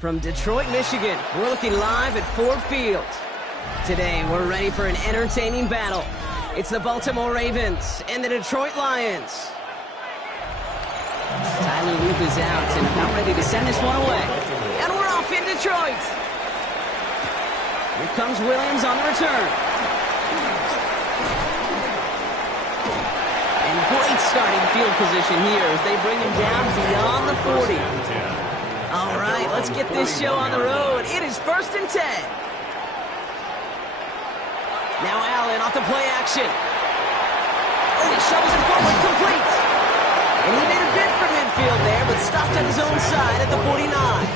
From Detroit, Michigan, we're looking live at Ford Field. Today, we're ready for an entertaining battle. It's the Baltimore Ravens and the Detroit Lions. Tyler Loop is out and about ready to send this one away. And we're off in Detroit. Here comes Williams on the return. And great starting field position here as they bring him down beyond the 40. All right, let's get this show on the road. It is 1st and 10. Now Allen off the play action. Oh, he shovels it forward, complete. And he made a bid for midfield there, but stopped at his own side at the 49.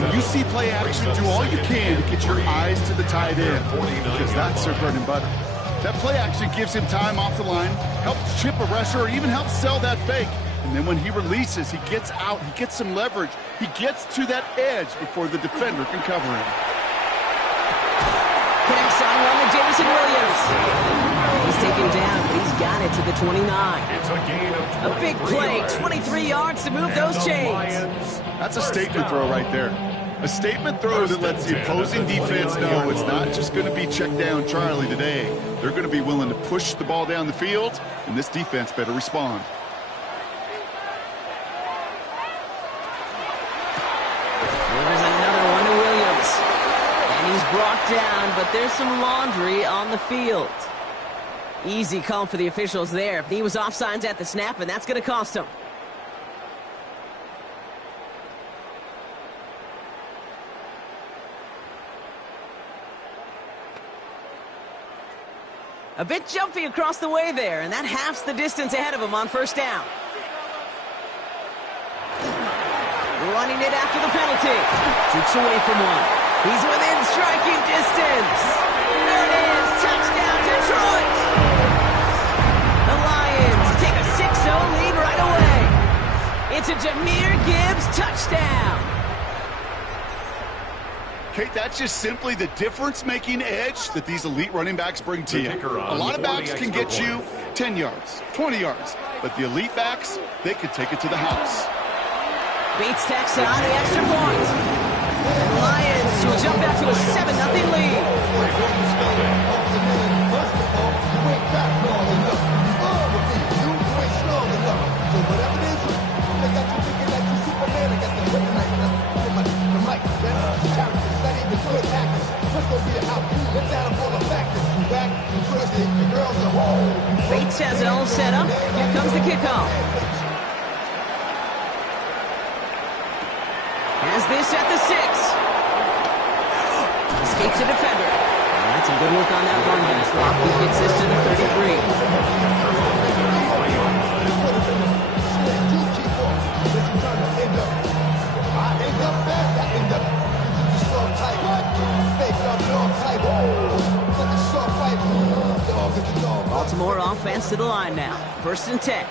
When you see play action, do all you can to get your eyes to the tight end, because that's their bread and butter. That play action gives him time off the line, helps chip a rusher, or even helps sell that fake. And then when he releases, he gets out, he gets some leverage. He gets to that edge before the defender can cover him. Connects on one to Jameson Williams. He's taken down, but he's got it to the 29. A big play, 23 yards to move those chains. That's a statement throw right there. A statement throw that lets the opposing defense know it's not just going to be check down Charlie today. They're going to be willing to push the ball down the field, and this defense better respond. He's brought down, but there's some laundry on the field. Easy call for the officials there. He was offsides at the snap, and that's going to cost him. A bit jumpy across the way there, and that halves the distance ahead of him on 1st down. Running it after the penalty. Jukes away from one. He's within striking distance. There it is. Touchdown, Detroit. The Lions take a 6-0 lead right away. It's a Jahmyr Gibbs touchdown. Kate, that's just simply the difference-making edge that these elite running backs bring to you. A lot of backs can get you 10 yards, 20 yards, but the elite backs, they could take it to the house. Bates tacks on the extra point. And the Lions will jump out to a 7-0 lead. Bates has it all set up. Here comes the kickoff. Has this at the 6. Escapes a defender. That's a good look on that run back. Rocky gets this to the 33. Baltimore offense to the line now. 1st and 10.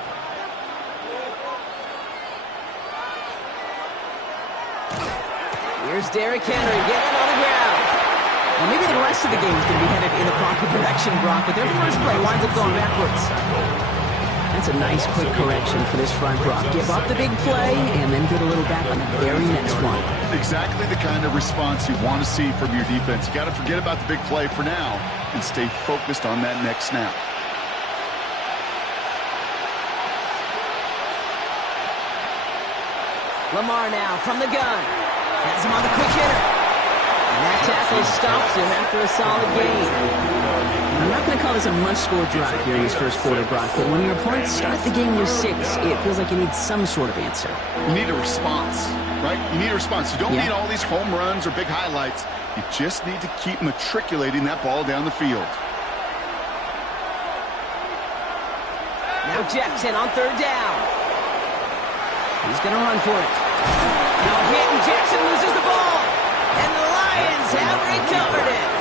Here's Derrick Henry getting on the ground. Well, maybe the rest of the game is going to be headed in the proper direction, Brock, but their first play winds up going backwards. That's a nice quick correction for this front, Brock. Give up the big play and then get a little back on the very next one. Exactly the kind of response you want to see from your defense. You got to forget about the big play for now and stay focused on that next snap. Lamar now from the gun. Has him on the quick hitter. And that tackle stops him after a solid gain. I'm not going to call this a must-score drive here in this first quarter, Brock, but when your opponents start the game with 6, it feels like you need some sort of answer. You need a response, right? You need a response. You don't need all these home runs or big highlights. You just need to keep matriculating that ball down the field. Now Jackson on 3rd down. He's going to run for it. Now hit, and Jackson loses the ball. And the Lions have recovered it.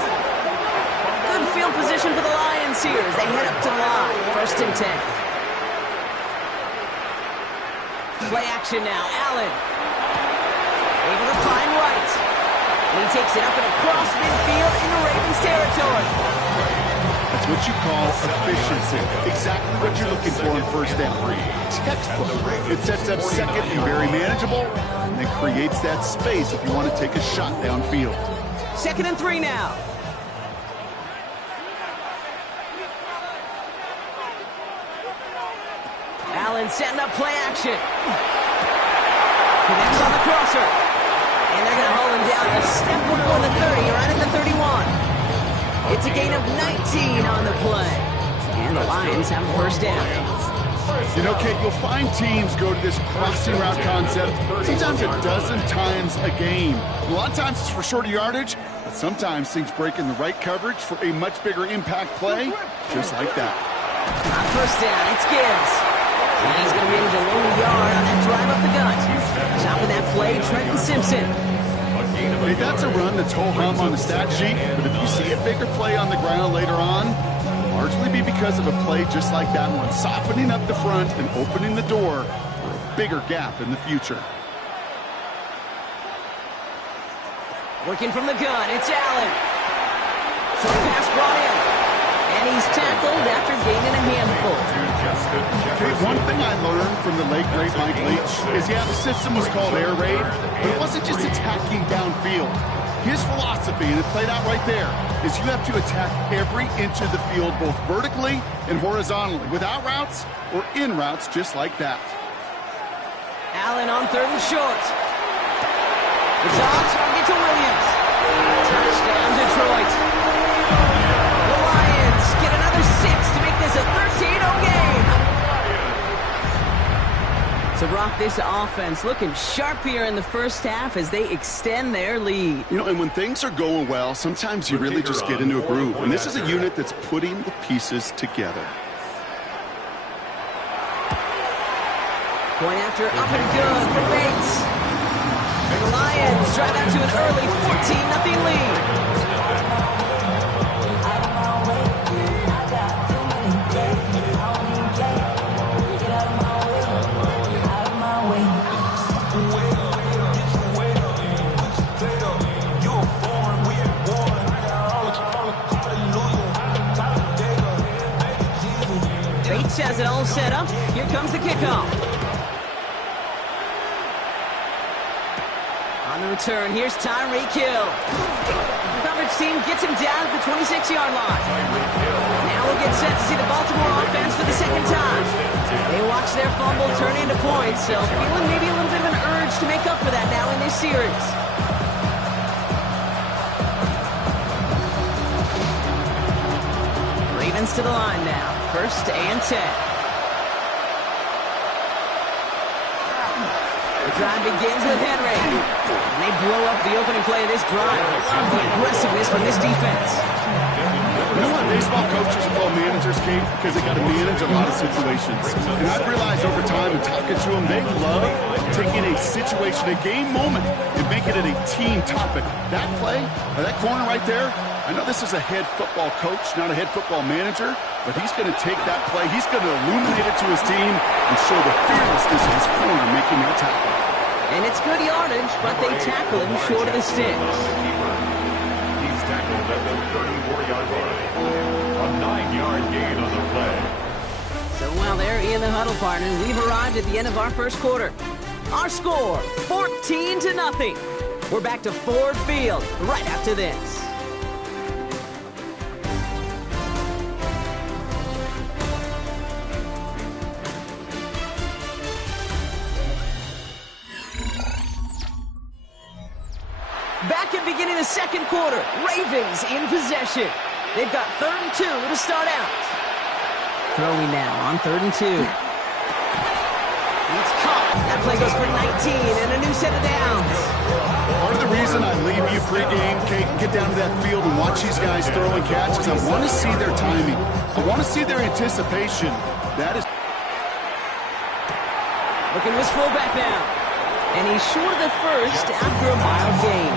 Good field position for the Lions here as they head up to the line. 1st and 10. Play action now. Allen. Able to find Wright. And he takes it up and across midfield into Ravens territory. That's what you call efficiency. Exactly what you're looking for in first down. Textbook. It sets up second and very manageable, and then creates that space if you want to take a shot downfield. 2nd and 3 now. Allen setting up play action. Connects on the crosser. And they're going to hold him down a step before the 30, right at the 31. It's a gain of 19 on the play. And the Lions have a first down. You know, Kate, you'll find teams go to this crossing route concept sometimes a dozen times a game. A lot of times it's for shorter yardage, but sometimes things break in the right coverage for a much bigger impact play, just like that. On first down, it's Gibbs. And he's going to be able to load a yard on that drive up the gut. Stopping that play, Trenton Simpson. Hey, that's a run that's ho-hum on the stat sheet, but if you see a bigger play on the ground later on, largely be because of a play just like that one, softening up the front and opening the door for a bigger gap in the future. Working from the gun, it's Allen. So the pass brought in. And he's tackled after gaining a handful. Okay, one thing I learned from the late, great Mike Leach is, yeah, the system was called air raid, but it wasn't just attacking downfield. His philosophy, and it played out right there, is you have to attack every inch of the field, both vertically and horizontally, without routes or in routes just like that. Allen on 3rd and short. It's on target to Williams. Touchdown, Detroit. The Lions get another 6 to make this a 13-0 game. So, Brock, this offense looking sharp here in the first half as they extend their lead. You know, and when things are going well, sometimes you really just get into a groove. And this is a unit that's putting the pieces together. Going after up and good for Bates. And the Lions drive out to an early 14-0 lead. Bates has it all set up. Here comes the kickoff. On the return, here's Tyreek Hill. The coverage team gets him down at the 26-yard line. Now we'll get set to see the Baltimore offense for the second time. They watch their fumble turn into points, so feeling maybe a little bit of an urge to make up for that now in this series. Ravens to the line now. 1st and 10. The drive begins with Henry. And they blow up the opening play of this drive. I love the aggressiveness from this defense. You know what baseball coaches call managers, Kate? Because they got to manage a lot of situations. And I've realized over time in talking to them, they love taking a situation, a game moment, and making it a team topic. That play, or that corner right there, I know this is a head football coach, not a head football manager, but he's going to take that play, he's going to illuminate it to his team and show the fearlessness of his corner making that tackle. And it's good yardage, but they tackle him short of the sticks. He's tackled at the 34-yard line. A 9-yard gain on the play. So while they're in the huddle, partner, we've arrived at the end of our first quarter. Our score, 14-0. We're back to Ford Field right after this. Back at beginning of the second quarter, Ravens in possession. They've got 3rd and 2 to start out. Throwing now on 3rd and 2. It's caught. That play goes for 19 and a new set of downs. Part of the reason I leave you pregame, Kate, get down to that field and watch these guys throw and catch is I want to see their timing. I want to see their anticipation. That is... Looking to his fullback now. And he's short of the first after a mild gain.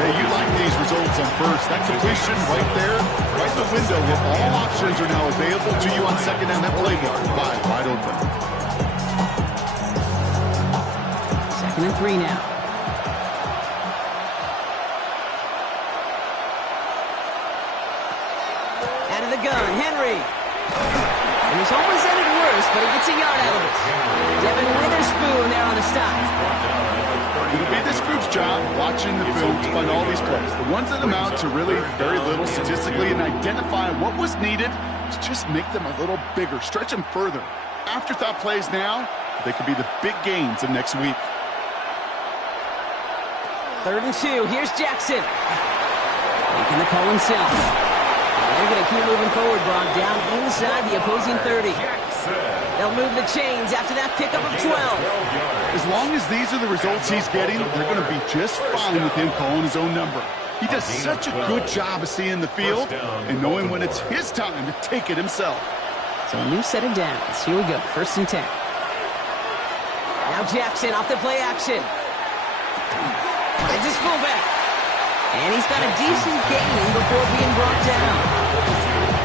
Hey, you like these results on first. That completion right there, right in the window where all options are now available to you on second down. That playbook, wide open. 2nd and 3 now. And yard out of it. Devin Witherspoon there on the stop. It'll be this group's job watching the film to find all these plays. The ones that amount to really very little statistically and identify what was needed to just make them a little bigger, stretch them further. Afterthought plays now, they could be the big gains of next week. 3rd and 2. Here's Jackson. Making the call himself. They're going to keep moving forward, Braun, down inside the opposing 30. They'll move the chains after that pickup of 12. As long as these are the results he's getting, they're going to be just fine with him calling his own number. He does such a good job of seeing the field and knowing when it's his time to take it himself. So a new set of downs. Here we go, 1st and 10. Now Jackson off the play action. Finds his fullback. And he's got a decent gain before being brought down.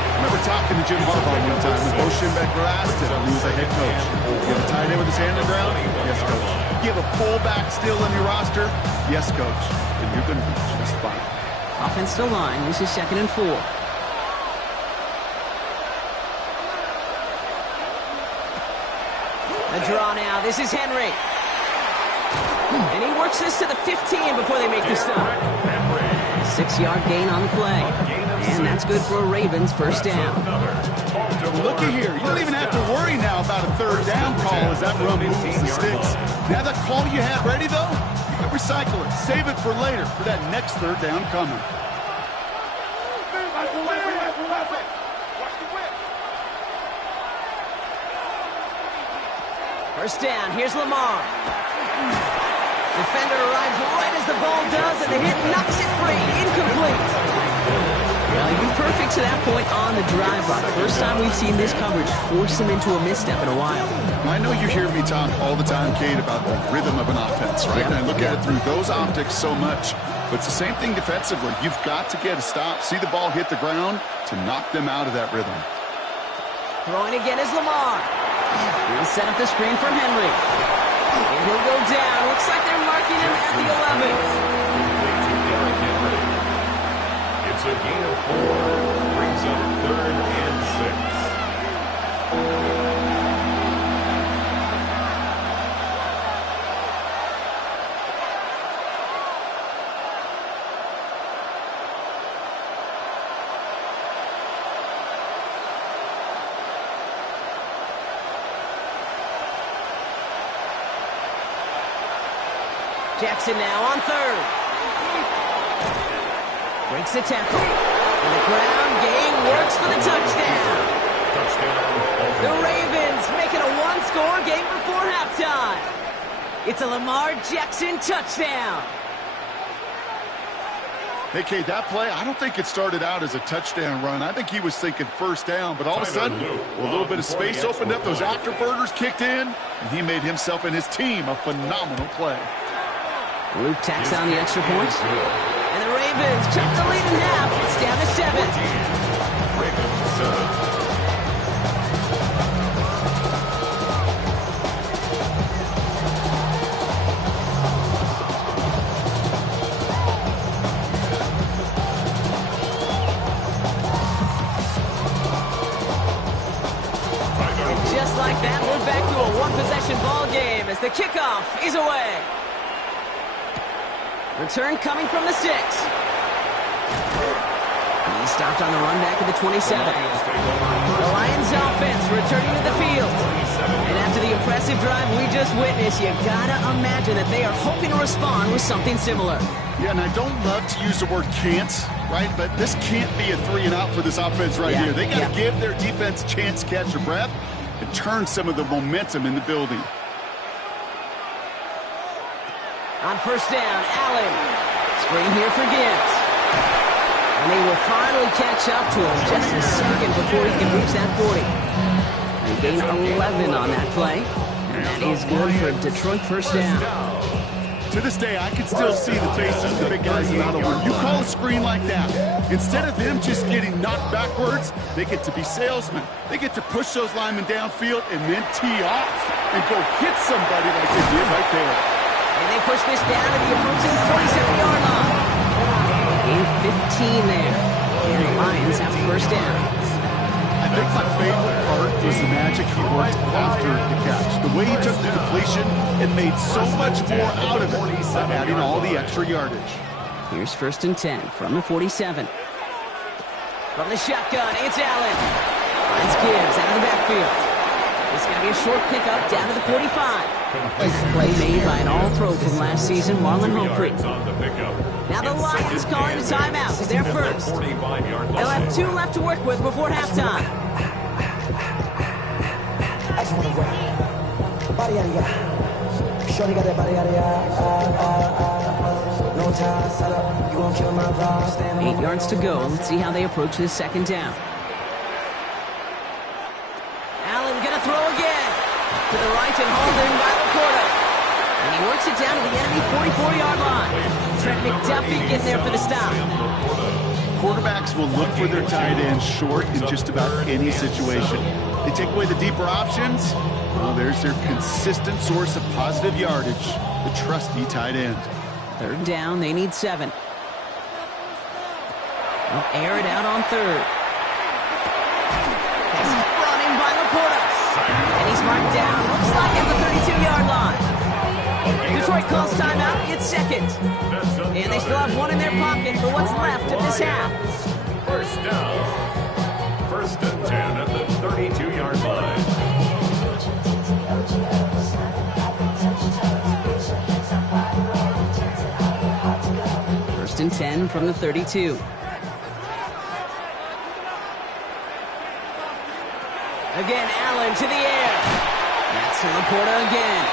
I remember talking to Jim Harbaugh one time when Bo Schembechler asked him when he was a head coach. You have a tight end with his hand on the ground? Yes, coach. You have a fullback still in your roster? Yes, coach. And you're going to be just fine. Offensive line. This is 2nd and 4. A draw now. This is Henry. And he works this to the 15 before they make the stop. 6-yard gain on the play. And that's good for a Ravens 1st down. Looky here. You don't even have to worry now about a 3rd down call as that run moves the sticks. Now that call you have ready, though, you can recycle it. Save it for later for that next 3rd down coming. First down, here's Lamar. Defender arrives right as the ball does, and the hit knocks it free. Incomplete. Well, he'd be perfect to that point on the drive, Brock. First time we've seen this coverage force him into a misstep in a while. I know you hear me talk all the time, Kate, about the rhythm of an offense, right? Yep. And I look at it through those optics so much. But it's the same thing defensively. You've got to get a stop, see the ball hit the ground to knock them out of that rhythm. Throwing again is Lamar. He'll set up the screen for Henry. And he'll go down. Looks like they're marking him at the 11. It's a gain of 4. Brings up 3rd and 6. Jackson now on 3rd. Breaks the tackle. And the ground game works for the touchdown. The Ravens making a 1-score game before halftime. It's a Lamar Jackson touchdown. Hey, Kate, that play, I don't think it started out as a touchdown run. I think he was thinking 1st down, but all of a sudden, a little bit of space opened up, those afterburners kicked in, and he made himself and his team a phenomenal play. Luke tacks on the extra point. And the Ravens cut the lead in half. It's down to 7. Ravens 7. Just like that, we're back to a one-possession ball game as the kickoff is away. Return coming from the 6. He stopped on the run back at the 27. The Lions offense returning to the field. And after the impressive drive we just witnessed, you gotta imagine that they are hoping to respond with something similar. Yeah, and I don't love to use the word can't, right? But this can't be a 3-and-out for this offense right here. They got to give their defense a chance to catch their breath and turn some of the momentum in the building. On 1st down, Allen. Screen here for Gint. And they will finally catch up to him just a second before he can reach that 40. They gain 11 on that play. And that is good for Detroit 1st down. To this day, I can still see the faces of the big guys in Ottawa. You call a screen like that, instead of them just getting knocked backwards, they get to be salesmen. They get to push those linemen downfield and then tee off and go hit somebody like they did right there. And they push this down to the opposing 47-yard line. Gain 15 there. And the Lions have 1st down. I I think my favorite part was the magic he worked after the catch. The way he took the completion and made so much more out of it by adding all the extra yardage. Here's 1st and 10 from the 47. From the shotgun, it's Allen. Finds Gibbs out of the backfield. It's going to be a short pickup down to the 45. Play made by an all-pro from last season, Marlon Humphrey. Now the Lions calling a timeout. They're first. They'll have 2 left to work with before halftime. I just want to run. Body area. Shorty got that body area. No time, set up. You won't kill my vibe. 8 yards to go. Let's see how they approach this 2nd down. Allen gonna throw again. To the right and hauled in by LaPorta. And he works it down to the enemy 44-yard line. Trent McDuffie getting there for the stop. Quarterbacks will look for their tight end short in just about any situation. They take away the deeper options. Well, there's their consistent source of positive yardage, the trusty tight end. 3rd down, they need 7. They'll air it out on 3rd. This is brought in by LaPorta. And he's marked down. Looks like at the 32-yard line. Detroit calls timeout. It's 2nd. And they still have 1 in their pocket for what's left of this half. 1st down. 1st and 10 at the 32-yard line. 1st and 10 from the 32. Again, Allen to the air. That's to LaPorta again.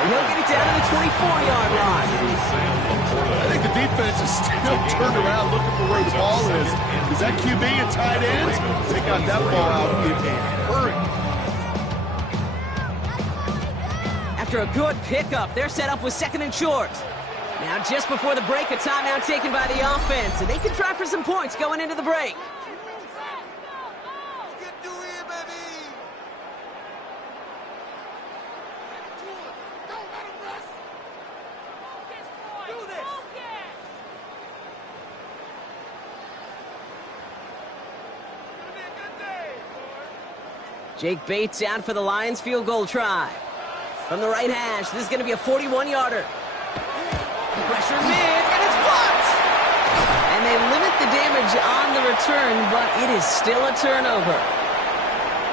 And he'll get it down to the 24-yard line. I think the defense is still turned around looking for where the ball is. Is that QB and tight ends? They got that ball out in a hurry. After a good pickup, they're set up with 2nd and short. Now just before the break, a timeout taken by the offense. And they can try for some points going into the break. Jake Bates out for the Lions field goal try. From the right hash, this is going to be a 41-yarder. Pressure mid, and it's blocked! And they limit the damage on the return, but it is still a turnover.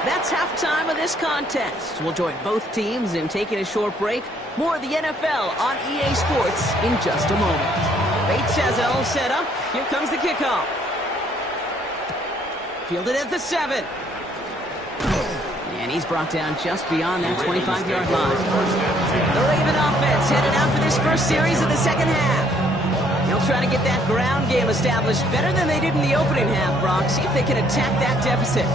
That's halftime of this contest. We'll join both teams in taking a short break. More of the NFL on EA Sports in just a moment. Bates has it all set up. Here comes the kickoff. Fielded at the 7. And he's brought down just beyond that 25-yard line. The Raven offense headed out for this first series of the 2nd half. They'll try to get that ground game established better than they did in the opening half, Brock. See if they can attack that deficit.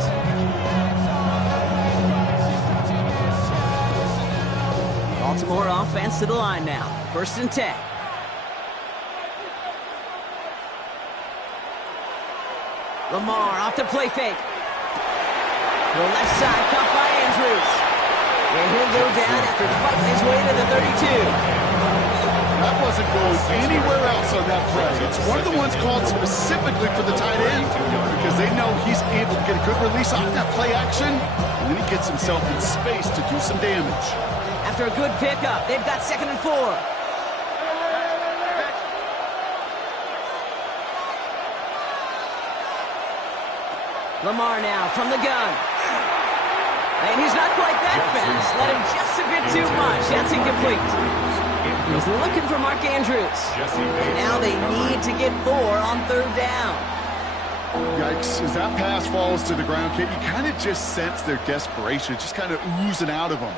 Baltimore offense to the line now. 1st and 10. Lamar off the play fake. The left side caught by Andrews. And he'll go down after fighting his way to the 32. That wasn't going anywhere else on that play. It's one of the ones called specifically for the tight end because they know he's able to get a good release off that play action, and then he gets himself in space to do some damage. After a good pickup, they've got 2nd and 4. Lamar now from the gun. And he's not quite that fast. Let him just a bit too much. That's incomplete. He was looking for Mark Andrews. And now they need to get 4 on 3rd down. Yikes, as that pass falls to the ground, Kate, you kind of just sense their desperation, just kind of oozing out of them.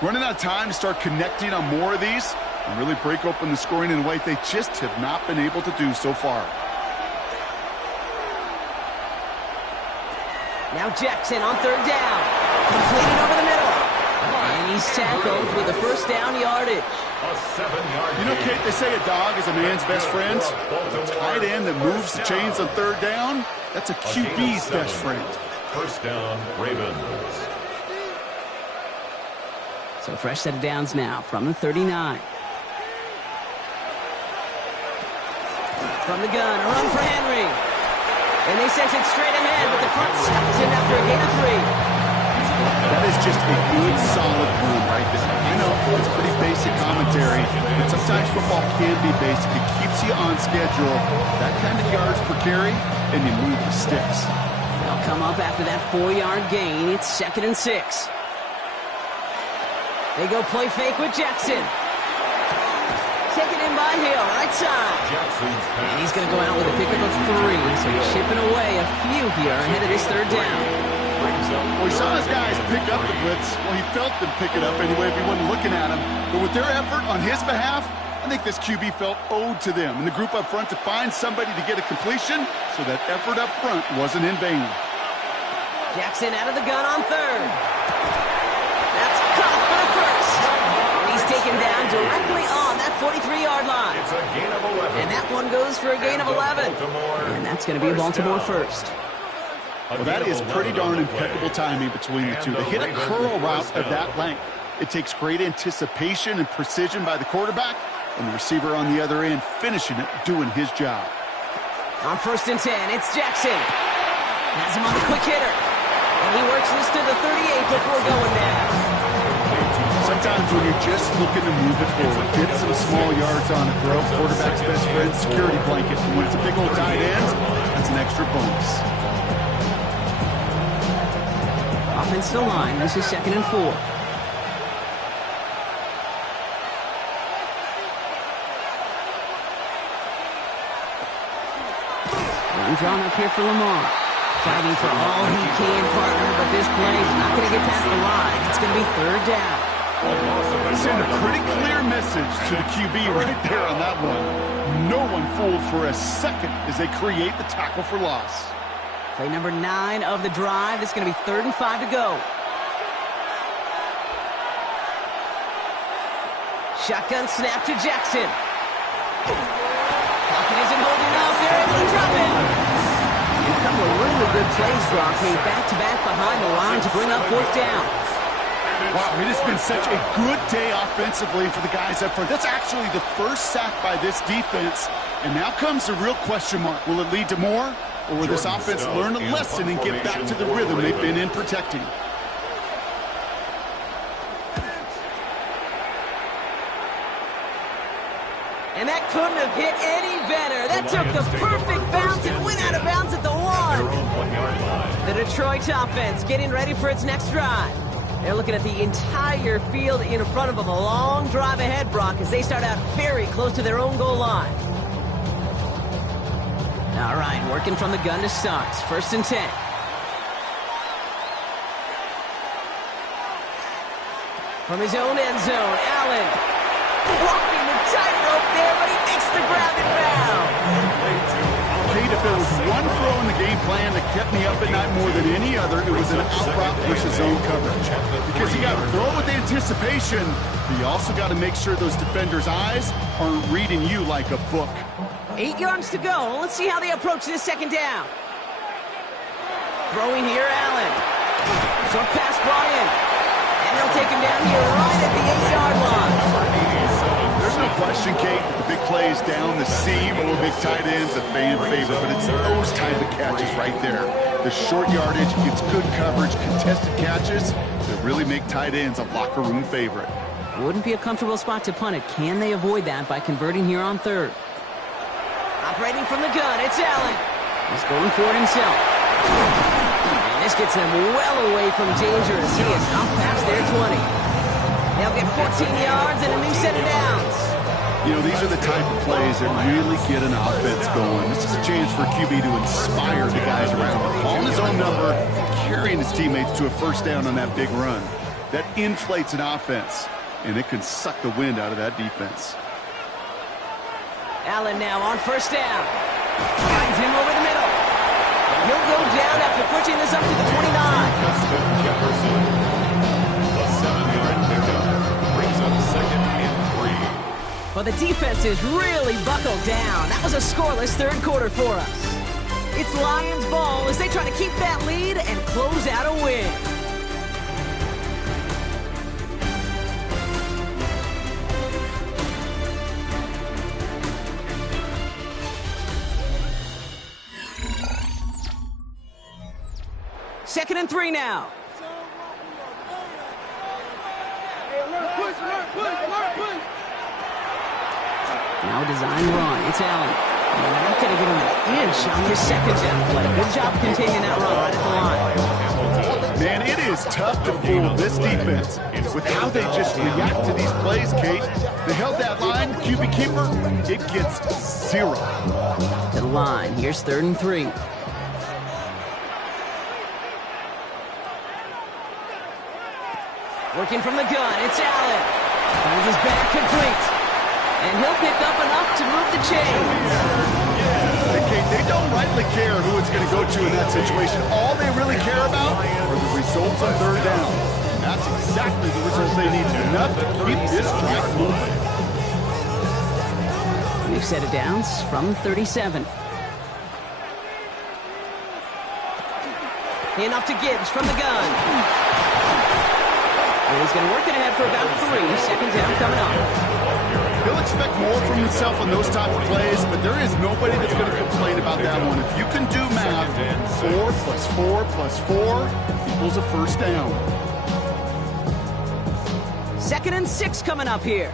Running out of time to start connecting on more of these and really break open the scoring in a way they just have not been able to do so far. Now Jackson on 3rd down. Completing over the middle. And he's tackled with a 1st down yardage. You know, Kate, they say a dog is a man's best friend. A tight end that moves the chains on 3rd down, that's a QB's best friend. 1st down, Ravens. So fresh set of downs now from the 39. From the gun, a run for Henry. And they sent it straight ahead, but the front stops him after a gain of 3. That is just a good, solid run right there. I know it's pretty basic commentary, but sometimes football can be basic. It keeps you on schedule, that kind of yards per carry, and you move the sticks. They'll come up after that 4-yard gain. It's 2nd and 6. They go play fake with Jackson. Taken in by Hill, right side. And he's going to go out with a pickup of 3. So chipping away a few here ahead of this 3rd down. Well, he saw his guys pick up the blitz. Well, he felt them pick it up anyway if he wasn't looking at him. But with their effort on his behalf, I think this QB felt owed to them and the group up front to find somebody to get a completion, so that effort up front wasn't in vain. Jackson out of the gun on 3rd. That's caught for the 1st. And he's taken down directly on that 43-yard line. It's a gain of 11. And that one goes for a gain of 11. And that's going to be a Baltimore 1st. Well, that is pretty darn impeccable timing between the two. They hit a curl route of that length. It takes great anticipation and precision by the quarterback, and the receiver on the other end finishing it, doing his job. On 1st and 10, it's Jackson. Has him on the quick hitter. And he works this to the 38 before going down. Sometimes when you're just looking to move it forward, get some small yards on a throw, quarterback's best friend, security blanket. And when it's a big old tight end, that's an extra bonus. Offensive line, this is 2nd and 4. One drawn up here for Lamar. Fighting for all he can, partner, but this play is not going to get past the line. It's going to be 3rd down. Send a pretty clear message to the QB right there on that one. No one fooled for a second as they create the tackle for loss. Play number 9 of the drive. It's going to be 3rd and 5 to go. Shotgun snap to Jackson. Pocket isn't holding up. They're able to drop it. A couple of really good plays, Brock, made back-to-back behind the line to bring up 4th down. Wow, it has been such a good day offensively for the guys up front. That's actually the first sack by this defense. And now comes the real question mark. Will it lead to more? Or will this offense learn a lesson and get back to the rhythm they've been in protecting? And that couldn't have hit any better. That took the perfect bounce and went out of bounds at the 1. The Detroit offense getting ready for its next drive. They're looking at the entire field in front of them. A long drive ahead, Brock, as they start out very close to their own goal line. All right, working from the gun to start. 1st and 10. From his own end zone, Allen walking the tightrope there, but he makes the grab and bound. Kate, if there was one throw in the game plan that kept me up at night more than any other, it was an out route versus zone coverage. Because you got to throw with anticipation, but you also got to make sure those defenders' eyes aren't reading you like a book. 8 yards to go. Let's see how they approach this 2nd down. Throwing here, Allen. Short pass brought in. And they'll take him down here right at the 8-yard line. There's no question, Kate, that the big plays down the seam or big tight ends a fan favorite, but it's those type of catches right there. The short yardage, gets good coverage, contested catches that really make tight ends a locker room favorite. Wouldn't be a comfortable spot to punt it. Can they avoid that by converting here on 3rd? Operating from the gun, it's Allen. He's going for it himself. And this gets them well away from danger as he is up past their 20. They'll get 14 yards and a new set of downs. You know, these are the type of plays that really get an offense going. This is a chance for QB to inspire the guys around him. Calling his own number, carrying his teammates to a 1st down on that big run. That inflates an offense, and it can suck the wind out of that defense. Allen now on 1st down. Finds him over the middle. And he'll go down after pushing this up to the 29. Justin Jefferson, the 7-yard pickup, brings up 2nd and 3. But the defense is really buckled down. That was a scoreless 3rd quarter for us. It's Lions ball as they try to keep that lead and close out a win. 2nd and 3 now. Now a design run. It's Allen. And they're not going to give him an inch on this 2nd down play. Good job containing that run right at the line. Man, it is tough to fool this defense with how they just react to these plays, Kate. They held that line, QB keeper, it gets 0. To the line. Here's 3rd and 3. Working from the gun. It's Allen. Holds his back complete. And he'll pick up enough to move the chains. Hey, Kate, they don't rightly care who it's going to go to in that situation. All they really care about are the results on 3rd down. That's exactly the result they need. Enough to keep this drive moving. New set of downs from 37. Enough to Gibbs from the gun. And he's going to work it ahead for about 3. 2nd down coming up. He'll expect more from himself on those type of plays, but there is nobody that's going to complain about that one. If you can do math, 4 plus 4 plus 4 equals a 1st down. 2nd and 6 coming up here.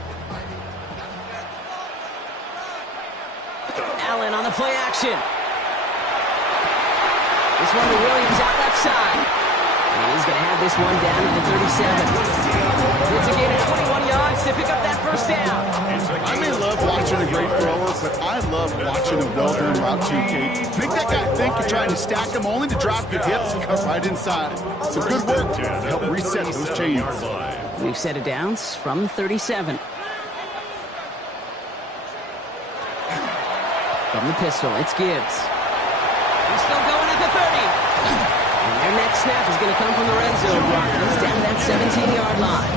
Allen on the play action. This one to Williams out left side. And he's going to have this one down at the 37. It's a gain of 21 yards to pick up that 1st down. I may love watching a great thrower, but I love watching a well-done route too, Kate. Make that guy think you're trying to stack him only to drop your hips and cut right inside. Some good work to help reset those chains. New set of downs from 37. From the pistol, it's Gibbs. He's still going at the 30. And their next snap is going to come from the red zone. He's down that 17-yard line.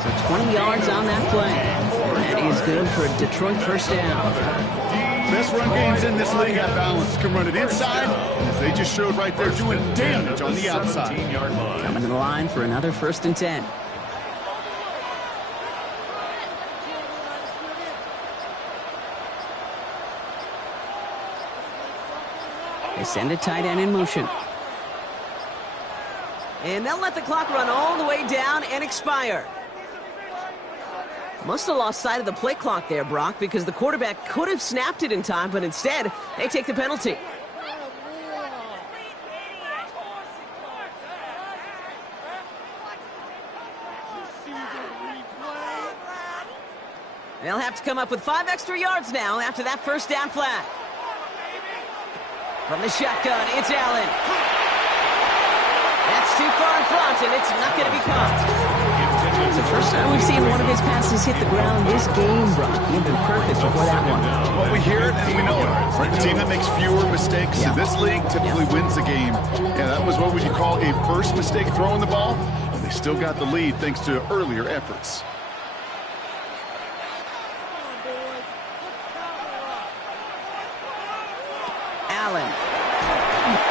So 20 yards on that play. And that is good for a Detroit 1st down. Best run games in this league have balance. Can run it inside, as they just showed right there, doing damage on the outside. Coming to the line for another 1st and 10. They send a tight end in motion. And they'll let the clock run all the way down and expire. Must have lost sight of the play clock there, Brock, because the quarterback could have snapped it in time, but instead, they take the penalty. They'll have to come up with 5 extra yards now after that 1st down flag. From the shotgun, it's Allen. That's too far in front, and it's not going to be caught. It's the first time we've seen one of his passes hit the ground this game, Brock. He'd been perfect before that one. Well, we hear it and we know it. Right? The team that makes fewer mistakes in this league typically wins the game. Yeah, that was what would you call a first mistake throwing the ball, and they still got the lead thanks to earlier efforts. Allen.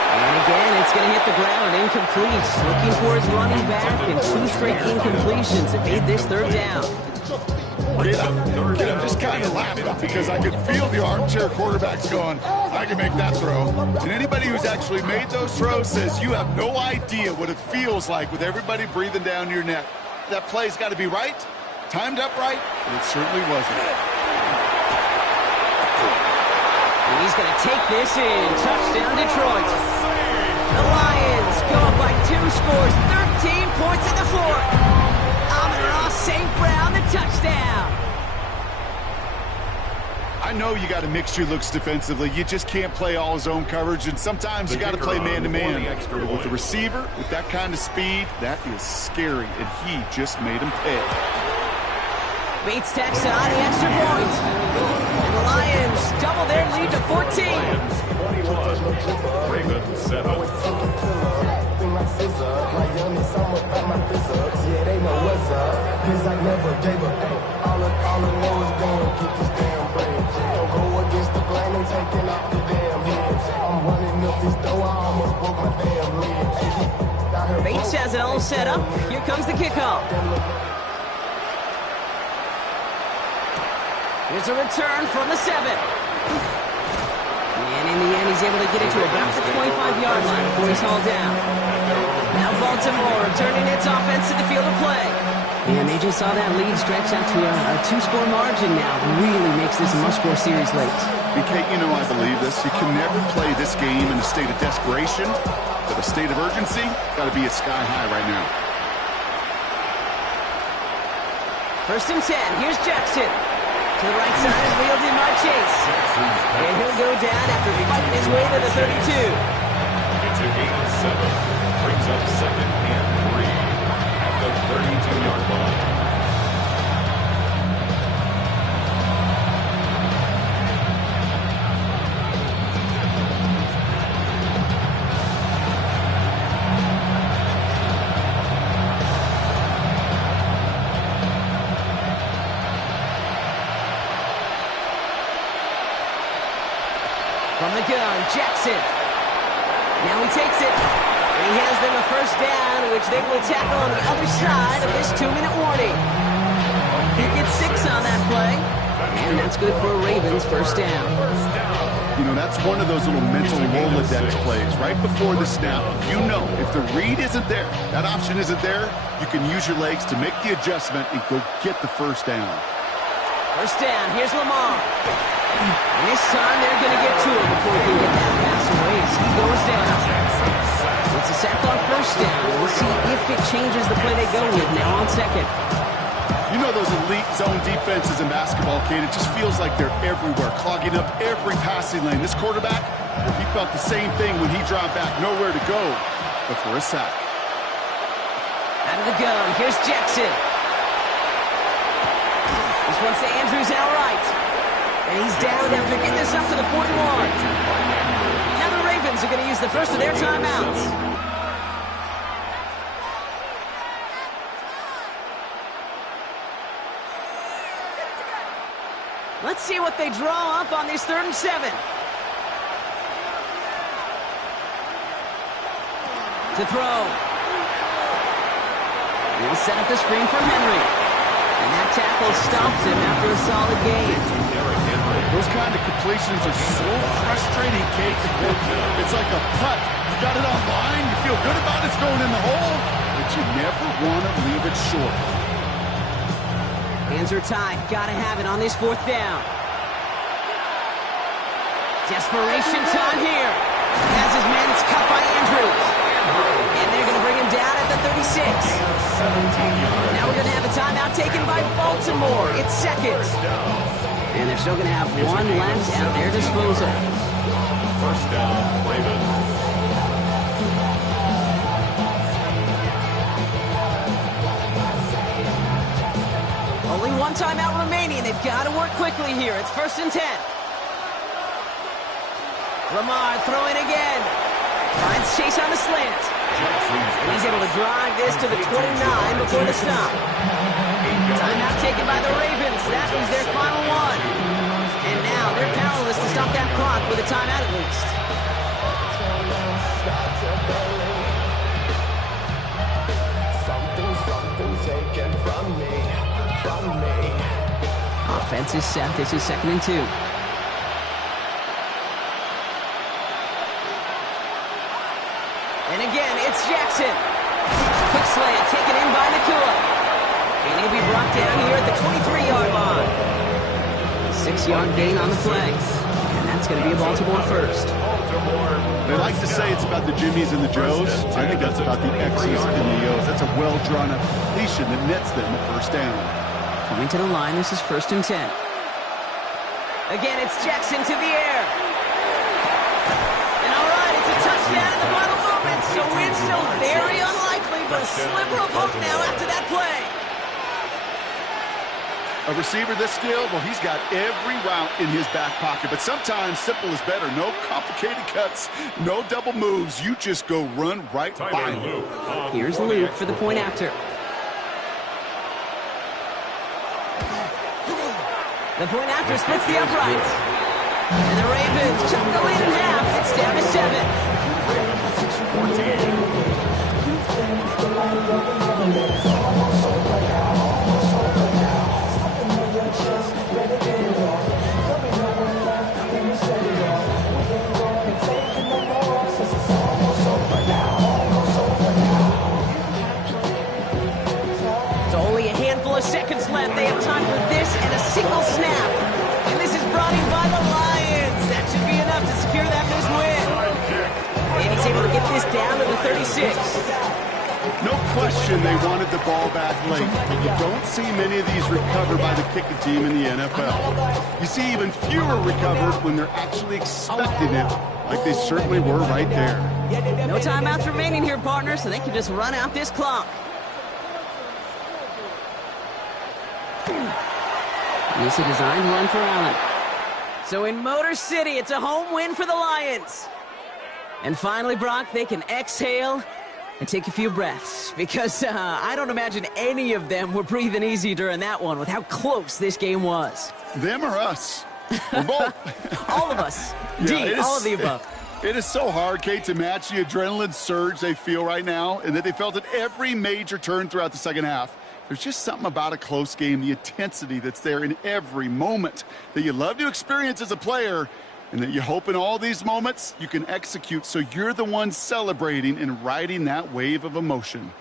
And again, it's going to hit the ground, incomplete. Looking for his running back, and 2 straight incompletions that made this 3rd down. I'm just kind of laughing because I could feel the armchair quarterbacks going, I can make that throw. And anybody who's actually made those throws says you have no idea what it feels like with everybody breathing down your neck. That play's got to be right, timed up right, and it certainly wasn't. And he's going to take this in. Touchdown, Detroit. The Lions go up by 2 scores, 13 points in the 4th. Amon-Ra St. Brown, the touchdown. I know you got to mix your looks defensively. You just can't play all zone coverage, and sometimes you got to play man-to-man. But with the receiver, with that kind of speed, that is scary, and he just made him pay. Bates tacks on the extra point. And the Lions double their lead to 14. 21, Ravens 7. Bates has it all set up. Here comes the kickoff. Here's a return from the 7. And in the end, he's able to get it to about the 25-yard line before he's hauled down. Now Baltimore turning its offense to the field of play. And they just saw that lead stretch out to a two-score margin now. Really makes this a must-score series late. And Kate, you know I believe this. You can never play this game in a state of desperation, but a state of urgency got to be at sky high right now. 1st and 10. Here's Jackson. To the right side is wheeled in by Chase. And he'll go down after fighting his way to the 32. It's a gain of 7. Brings up 2nd and 3 at the 32-yard line. From the gun, Jackson. Now he takes it. And he has them a 1st down, which they will tackle on the other side of this 2-minute warning. He gets 6 on that play. And that's good for a Ravens 1st down. You know, that's one of those little mental Rolodex plays. Right before the snap, you know if the read isn't there, that option isn't there, you can use your legs to make the adjustment and go get the 1st down. 1st down, here's Lamar. And this time they're going to get to him before he can get that pass away as he goes down. It's a sack on 1st down. We'll see if it changes the play they go with now on 2nd. You know those elite zone defenses in basketball, Kate, it just feels like they're everywhere, clogging up every passing lane. This quarterback, he felt the same thing when he dropped back, nowhere to go but for a sack. Out of the gun, here's Jackson. This one's to Andrews outright. And he's down after getting this up to the 41. Now the Ravens are going to use the first of their timeouts. Let's see what they draw up on this 3rd and 7. To throw. He'll set up the screen for Henry. And that tackle stops him after a solid gain. Those kind of completions are so frustrating, Kate. It's like a putt. You got it on line, you feel good about it, it's going in the hole, but you never want to leave it short. Hands are tied. Gotta have it on this 4th down. Desperation time here. Has his man. It's cut by Andrews. And they're going to bring him down at the 36. Now we're going to have a timeout taken by Baltimore. It's 2nd. And they're still going to have one left at their disposal. 1st down, Ravens. Only one timeout remaining. They've got to work quickly here. It's 1st and 10. Lamar throwing again. Finds Chase on the slant. And he's able to drive this to the 29 before the stop. Timeout taken by the Ravens. That was their final one. And now they're powerless to stop that clock with a timeout at least. Something taken from me. Offense is set. This is 2nd and 2. And again, it's Jackson. Quick slant taken in by Nakua. And he'll be brought down here at the 23-yard line. 6-yard gain on the play. And that's going to be a Baltimore 1st. They like to say it's about the Jimmies and the Joes. I think that's about the X's and the O's. That's a well-drawn-up completion that nets them the 1st down. Coming to the line, this is 1st and 10. Again, it's Jackson to the air. And all right, it's a touchdown in the final moments. So win still very unlikely, but a sliver of hope now after that play. A receiver this skilled, well, he's got every route in his back pocket. But sometimes simple is better. No complicated cuts, no double moves. You just go run right by him. Here's Luke for the point after. The point after splits the uprights. And the Ravens chop the lead in half. It's down to 7. of seconds left. They have time for this and a single snap. And this is brought in by the Lions. That should be enough to secure that missed win. And he's able to get this down to the 36. No question they wanted the ball back late, but you don't see many of these recovered by the kicking team in the NFL. You see even fewer recovered when they're actually expecting it, like they certainly were right there. No timeouts remaining here, partner, so they can just run out this clock. This is a designed run for Allen. So in Motor City, it's a home win for the Lions. And finally, Brock, they can exhale and take a few breaths, because I don't imagine any of them were breathing easy during that one with how close this game was. Them or us? We're both. All of us. Indeed, all of the above. It is so hard, Kate, to match the adrenaline surge they feel right now, and that they felt at every major turn throughout the second half. There's just something about a close game, the intensity that's there in every moment that you love to experience as a player, and that you hope in all these moments you can execute so you're the one celebrating and riding that wave of emotion.